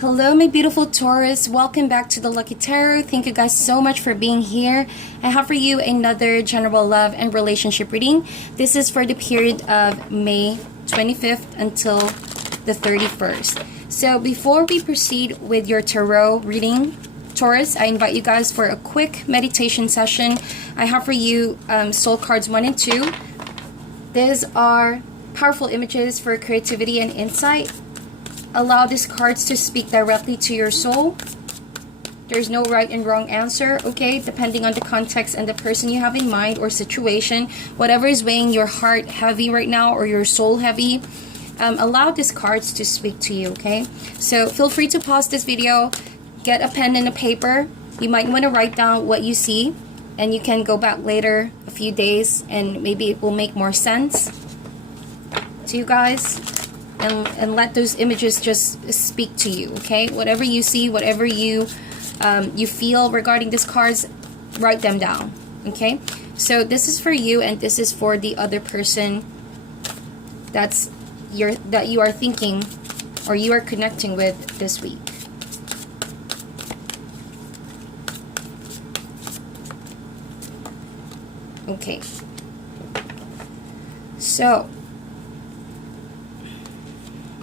Hello, my beautiful Taurus. Welcome back to the Lucky Tarot. Thank you guys so much for being here. I have for you another general love and relationship reading. This is for the period of May 25th until the 31st. So before we proceed with your tarot reading, Taurus, I invite you guys for a quick meditation session. I have for you soul cards 1 and 2. These are powerful images for creativity and insight. Allow these cards to speak directly to your soul. There's no right and wrong answer, okay? Depending on the context and the person you have in mind or situation, whatever is weighing your heart heavy right now or your soul heavy, allow these cards to speak to you, okay? So feel free to pause this video, get a pen and a paper. You might want to write down what you see, and you can go back later, a few days, and maybe it will make more sense to you guys. And let those images just speak to you, okay? Whatever you see, whatever you feel regarding these cards, write them down, okay? So this is for you, and this is for the other person that you are thinking or you are connecting with this week. Okay. So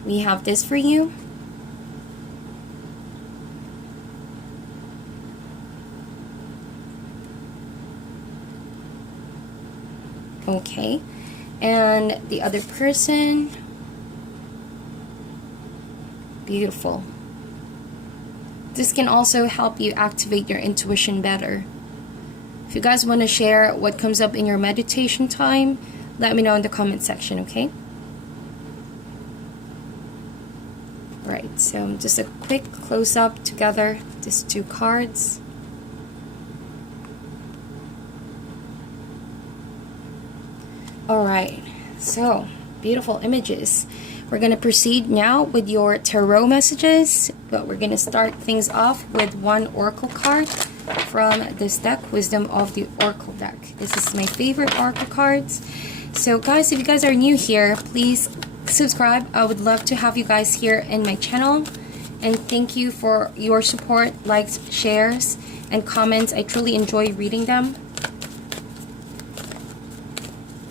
we have this for you. Okay. And the other person. Beautiful. This can also help you activate your intuition better. If you guys want to share what comes up in your meditation time, let me know in the comment section, okay? Right, so just a quick close-up together, these two cards. Alright, so beautiful images. We're going to proceed now with your tarot messages, but we're going to start things off with one oracle card from this deck, Wisdom of the Oracle deck. This is my favorite oracle cards. So guys, if you guys are new here, please subscribe. I would love to have you guys here in my channel, and thank you for your support, likes, shares, and comments. I truly enjoy reading them.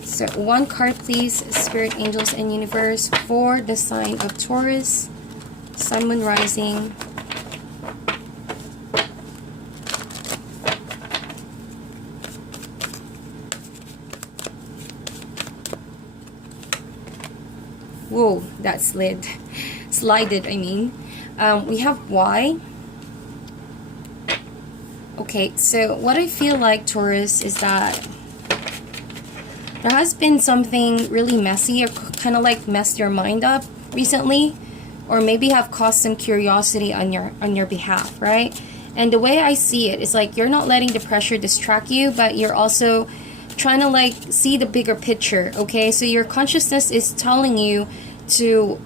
So one card please, Spirit, Angels, and Universe, for the sign of Taurus, Sun, Moon, Rising. Whoa, that slided, I mean. We have Y. Okay, so what I feel like, Taurus, is that there has been something really messy, or kind of like messed your mind up recently, or maybe have caused some curiosity on your behalf, right? And the way I see it is like you're not letting the pressure distract you, but you're also trying to like see the bigger picture, okay? So your consciousness is telling you to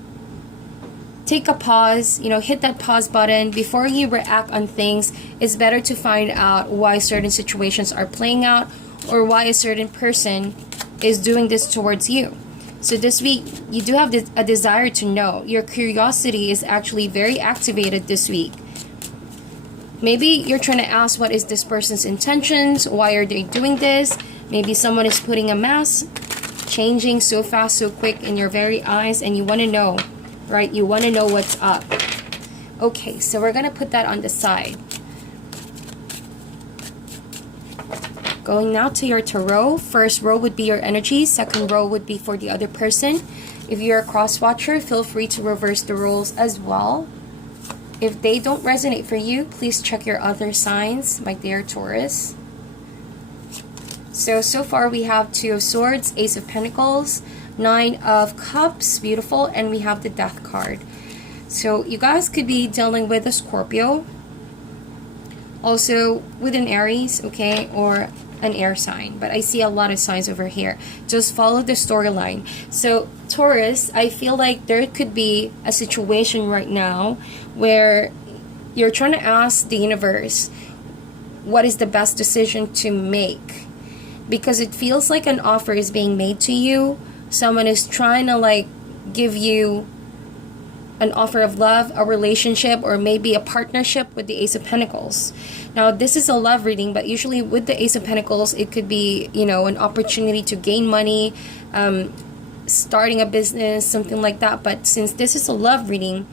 take a pause, hit that pause button before you react on things. It's better to find out why certain situations are playing out, or why a certain person is doing this towards you. So this week, you do have a desire to know. Your curiosity is actually very activated this week. Maybe you're trying to ask, what is this person's intentions? Why are they doing this? Maybe someone is putting a mask, changing so fast, so quick in your very eyes, and you want to know, right? You want to know what's up. Okay, so we're going to put that on the side. Going now to your tarot. First row would be your energy. Second row would be for the other person. If you're a cross-watcher, feel free to reverse the roles as well. If they don't resonate for you, please check your other signs, my dear Taurus. So far we have Two of Swords, Ace of Pentacles, Nine of Cups, beautiful, and we have the Death card. So you guys could be dealing with a Scorpio, also with an Aries, okay, or an air sign, but I see a lot of signs over here. Just follow the storyline. So Taurus, I feel like there could be a situation right now where you're trying to ask the universe what is the best decision to make, because it feels like an offer is being made to you. Someone is trying to like give you an offer of love, a relationship, or maybe a partnership with the Ace of Pentacles. Now, this is a love reading, but usually with the Ace of Pentacles, it could be, you know, an opportunity to gain money, starting a business, something like that. But since this is a love reading,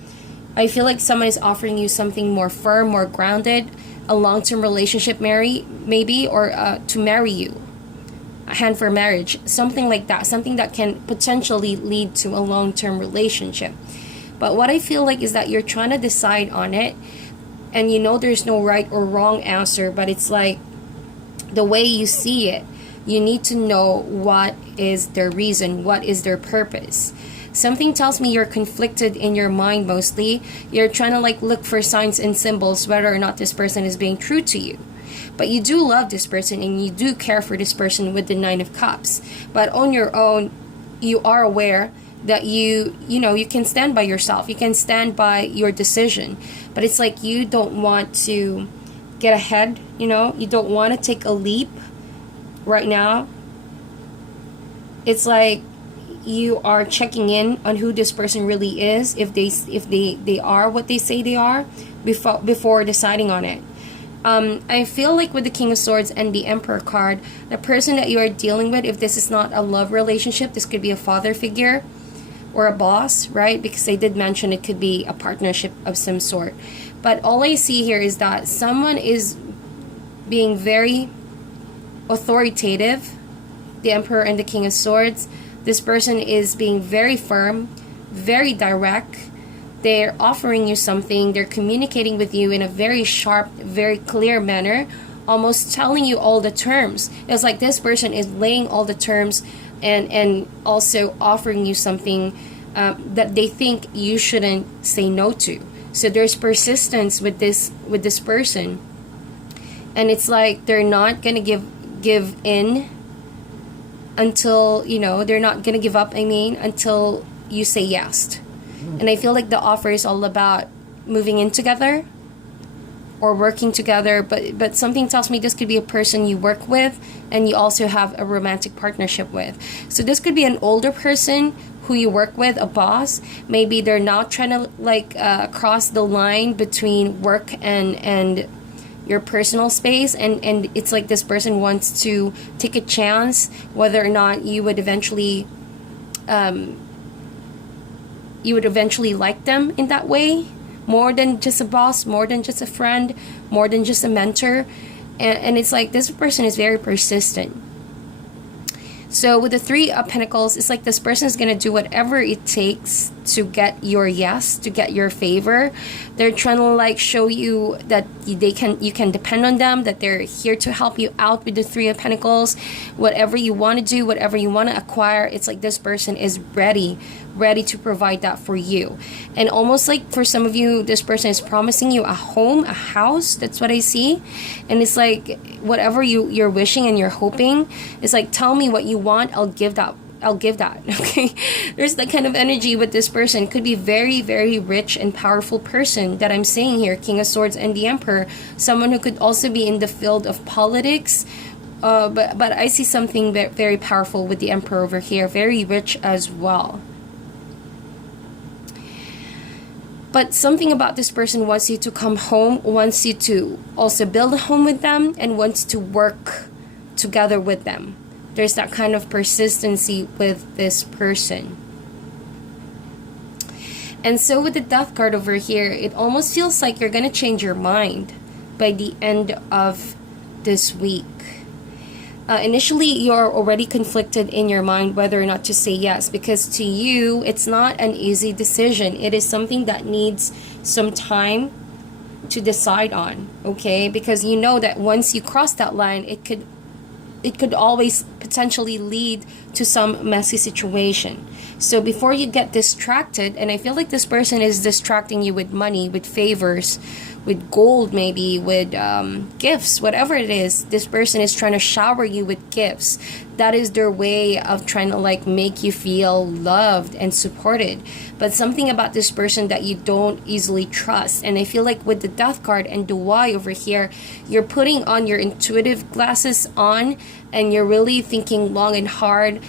I feel like someone is offering you something more firm, more grounded, a long-term relationship, maybe, or to marry you. A hand for marriage, something like that, something that can potentially lead to a long-term relationship. But what I feel like is that you're trying to decide on it, and you know there's no right or wrong answer, but it's like the way you see it, you need to know what is their reason, what is their purpose. Something tells me you're conflicted in your mind mostly. You're trying to like look for signs and symbols whether or not this person is being true to you. But you do love this person and you do care for this person with the Nine of Cups. But on your own, you are aware that you know, you can stand by yourself. You can stand by your decision. But it's like you don't want to get ahead, you know? You don't want to take a leap right now. It's like you are checking in on who this person really is, if they are what they say they are, before deciding on it. I feel like with the King of Swords and the Emperor card, the person that you are dealing with, if this is not a love relationship, this could be a father figure or a boss, right? Because I did mention it could be a partnership of some sort. But all I see here is that someone is being very authoritative, the Emperor and the King of Swords. This person is being very firm, very direct. They're offering you something. They're communicating with you in a very sharp, very clear manner, almost telling you all the terms. It's like this person is laying all the terms and also offering you something that they think you shouldn't say no to. So there's persistence with this person. And it's like they're not going to give in until, you know, they're not going to give up, until you say yes. And I feel like the offer is all about moving in together or working together. But something tells me this could be a person you work with and you also have a romantic partnership with. So this could be an older person who you work with, a boss. Maybe they're now trying to like cross the line between work and your personal space, and it's like this person wants to take a chance whether or not you would eventually like them in that way, more than just a boss, more than just a friend, more than just a mentor. And it's like this person is very persistent. So with the Three of Pentacles, it's like this person is going to do whatever it takes to get your yes, to get your favor. They're trying to like show you that you can depend on them, that they're here to help you out with the Three of Pentacles. Whatever you want to do, whatever you want to acquire, it's like this person is ready to provide that for you. And almost like for some of you, this person is promising you a home, a house. That's what I see. And it's like whatever you're wishing and you're hoping, it's like, tell me what you want, I'll give that. Okay, there's that kind of energy with this person. Could be very, very rich and powerful person that I'm seeing here, King of Swords and the Emperor. Someone who could also be in the field of politics. But I see something very powerful with the Emperor over here, very rich as well. But something about this person wants you to come home, wants you to also build a home with them, and wants to work together with them. There's that kind of persistency with this person. And so with the Death card over here, it almost feels like you're going to change your mind by the end of this week. Initially, you're already conflicted in your mind whether or not to say yes, because to you, it's not an easy decision. It is something that needs some time to decide on, okay? Because you know that once you cross that line, it could always potentially lead to some messy situation. So before you get distracted, and I feel like this person is distracting you with money, with favors, with gold, maybe with gifts, whatever it is, this person is trying to shower you with gifts. That is their way of trying to like make you feel loved and supported. But something about this person that you don't easily trust. And I feel like with the Death card and the Y over here, you're putting on your intuitive glasses on and you're really thinking long and hard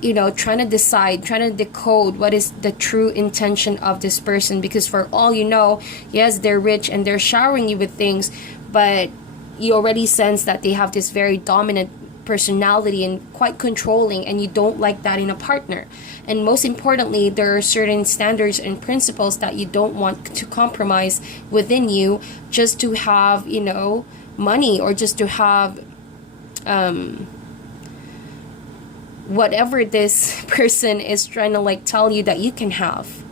you know, trying to decide, trying to decode what is the true intention of this person. Because for all you know, yes, they're rich and they're showering you with things, but you already sense that they have this very dominant personality and quite controlling, and you don't like that in a partner. And most importantly, there are certain standards and principles that you don't want to compromise within you just to have, you know, money, or just to have whatever this person is trying to like tell you that you can have.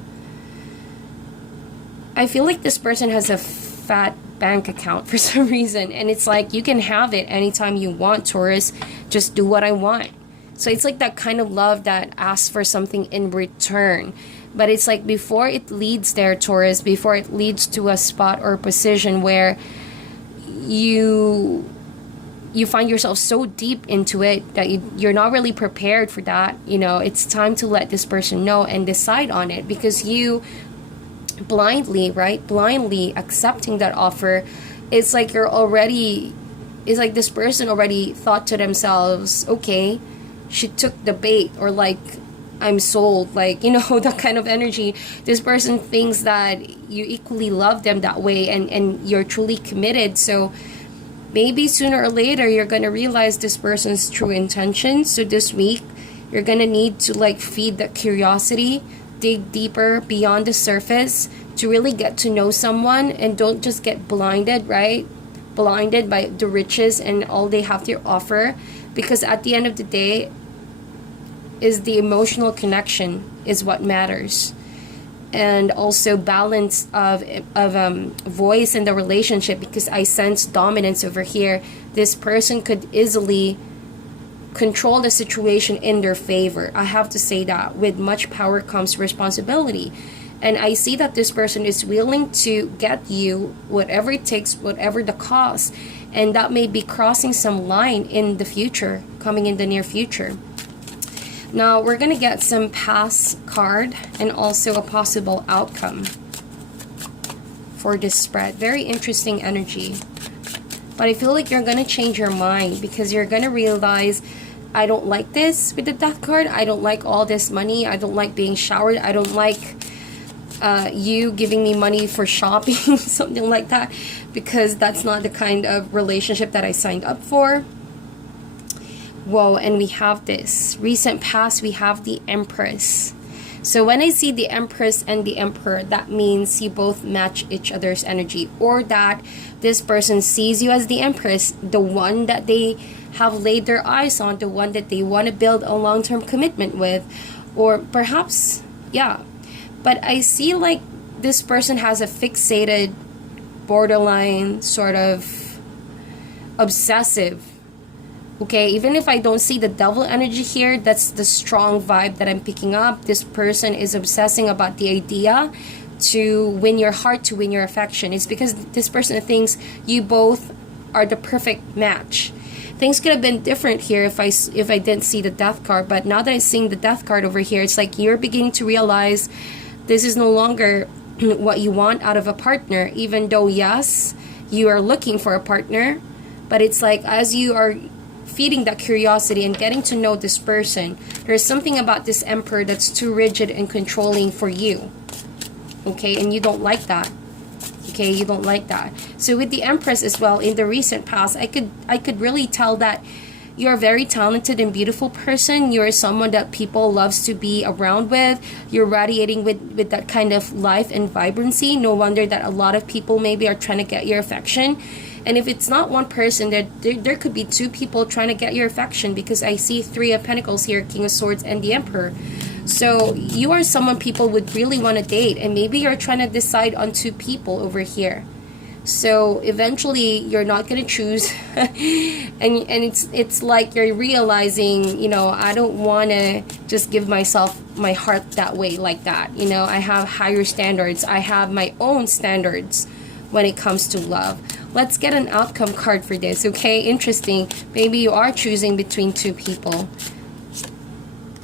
I feel like this person has a fat bank account for some reason, and it's like, you can have it anytime you want, Taurus. Just do what I want. So it's like that kind of love that asks for something in return. But it's like, before it leads there, Taurus, before it leads to a spot or position where you find yourself so deep into it that you're not really prepared for that, you know, it's time to let this person know and decide on it. Because you blindly accepting that offer, it's like it's like this person already thought to themselves, okay, she took the bait, or like, I'm sold, like, you know, that kind of energy. This person thinks that you equally love them that way, and you're truly committed. So maybe sooner or later you're gonna realize this person's true intentions. So this week you're gonna need to like feed that curiosity, dig deeper beyond the surface to really get to know someone, and don't just get blinded by the riches and all they have to offer. Because at the end of the day, is the emotional connection is what matters. And also balance of voice in the relationship, because I sense dominance over here. This person could easily control the situation in their favor. I have to say that with much power comes responsibility. And I see that this person is willing to get you whatever it takes, whatever the cost. And that may be crossing some line in the future, coming in the near future. Now we're going to get some past card and also a possible outcome for this spread. Very interesting energy. But I feel like you're going to change your mind, because you're going to realize, I don't like this with the Death card. I don't like all this money. I don't like being showered. I don't like you giving me money for shopping, something like that, because that's not the kind of relationship that I signed up for. Whoa, and we have this recent past. We have the Empress. So when I see the Empress and the Emperor, that means you both match each other's energy, or that this person sees you as the Empress, the one that they have laid their eyes on, the one that they want to build a long-term commitment with, or perhaps, yeah. But I see like this person has a fixated, borderline, sort of obsessive. Okay, even if I don't see the devil energy here, that's the strong vibe that I'm picking up. This person is obsessing about the idea to win your heart, to win your affection. It's because this person thinks you both are the perfect match. Things could have been different here if I didn't see the Death card, but now that I'm seeing the Death card over here, it's like you're beginning to realize this is no longer what you want out of a partner, even though, yes, you are looking for a partner. But it's like, as you are feeding that curiosity and getting to know this person, there's something about this Emperor that's too rigid and controlling for you. Okay, and you don't like that. Okay, you don't like that. So with the Empress as well, in the recent past, I could really tell that you're a very talented and beautiful person. You're someone that people loves to be around with. You're radiating with that kind of life and vibrancy. No wonder that a lot of people maybe are trying to get your affection. And if it's not one person, there could be two people trying to get your affection, because I see Three of Pentacles here, King of Swords, and the Emperor. So you are someone people would really want to date, and maybe you're trying to decide on two people over here. So eventually you're not going to choose and it's like you're realizing, you know, I don't want to just give myself my heart that way, like that. You know, I have higher standards. I have my own standards when it comes to love. Let's get an outcome card for this, okay? Interesting. Maybe you are choosing between two people.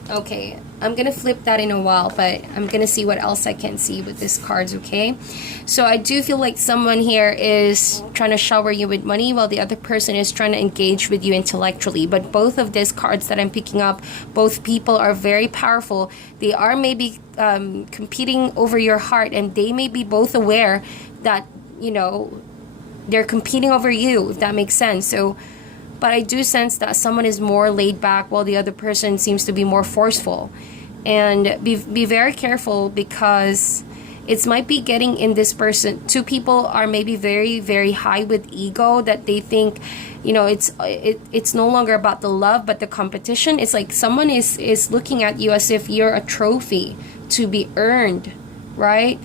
Okay, I'm gonna flip that in a while, but I'm gonna see what else I can see with these cards, okay? So I do feel like someone here is trying to shower you with money while the other person is trying to engage with you intellectually. But both of these cards that I'm picking up, both people are very powerful. They are maybe competing over your heart, and they may be both aware that, you know, they're competing over you, if that makes sense. So, but I do sense that someone is more laid back while the other person seems to be more forceful. And be very careful, because it might be getting in this person. Two people are maybe very, very high with ego, that they think, you know, it's no longer about the love but the competition. It's like someone is looking at you as if you're a trophy to be earned, right?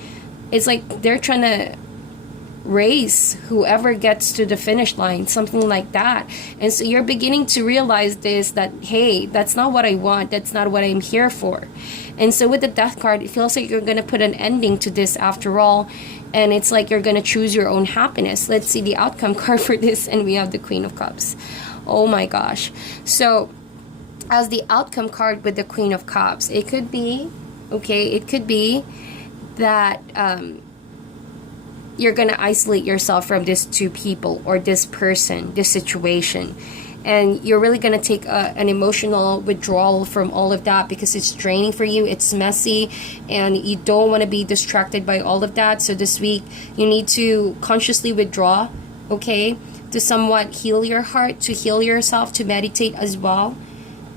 It's like they're trying to race whoever gets to the finish line, something like that. And so you're beginning to realize this, that hey, that's not what I want, that's not what I'm here for. And so with the Death card, it feels like you're going to put an ending to this after all, and it's like you're going to choose your own happiness. Let's see the outcome card for this, and we have the Queen of Cups. Oh my gosh. So as the outcome card with the Queen of Cups, it could be, okay, it could be that you're going to isolate yourself from these two people or this person, this situation. And you're really going to take an emotional withdrawal from all of that, because it's draining for you, it's messy, and you don't want to be distracted by all of that. So this week, you need to consciously withdraw, okay, to somewhat heal your heart, to heal yourself, to meditate as well,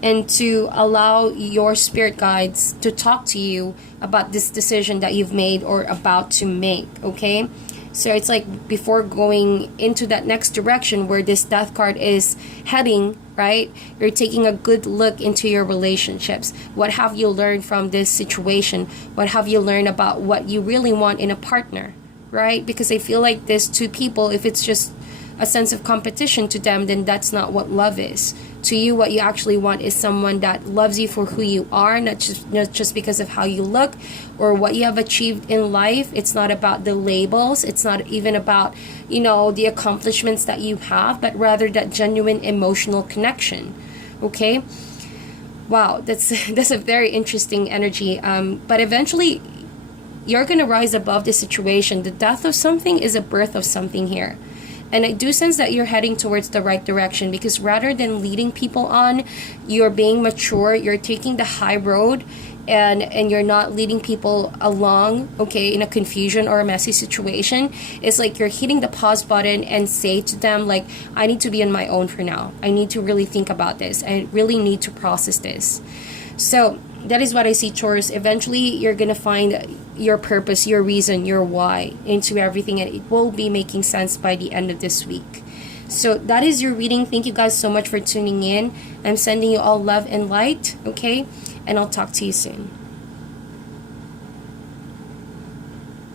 and to allow your spirit guides to talk to you about this decision that you've made or about to make, okay? So it's like before going into that next direction where this Death card is heading, right? You're taking a good look into your relationships. What have you learned from this situation? What have you learned about what you really want in a partner, right? Because I feel like these two people, if it's just a sense of competition to them, then that's not what love is. To you, what you actually want is someone that loves you for who you are, not just because of how you look or what you have achieved in life. It's not about the labels. It's not even about, you know, the accomplishments that you have, but rather that genuine emotional connection. Okay? Wow, that's a very interesting energy. But eventually, you're going to rise above the situation. The death of something is a birth of something here. And I do sense that you're heading towards the right direction, because rather than leading people on, you're being mature, you're taking the high road, and you're not leading people along, okay, in a confusion or a messy situation. It's like you're hitting the pause button and say to them, like, I need to be on my own for now. I need to really think about this. I really need to process this. So that is what I see, Taurus. Eventually, you're going to find your purpose, your reason, your why into everything, and it will be making sense by the end of this week. So that is your reading. Thank you guys so much for tuning in. I'm sending you all love and light, okay? And I'll talk to you soon.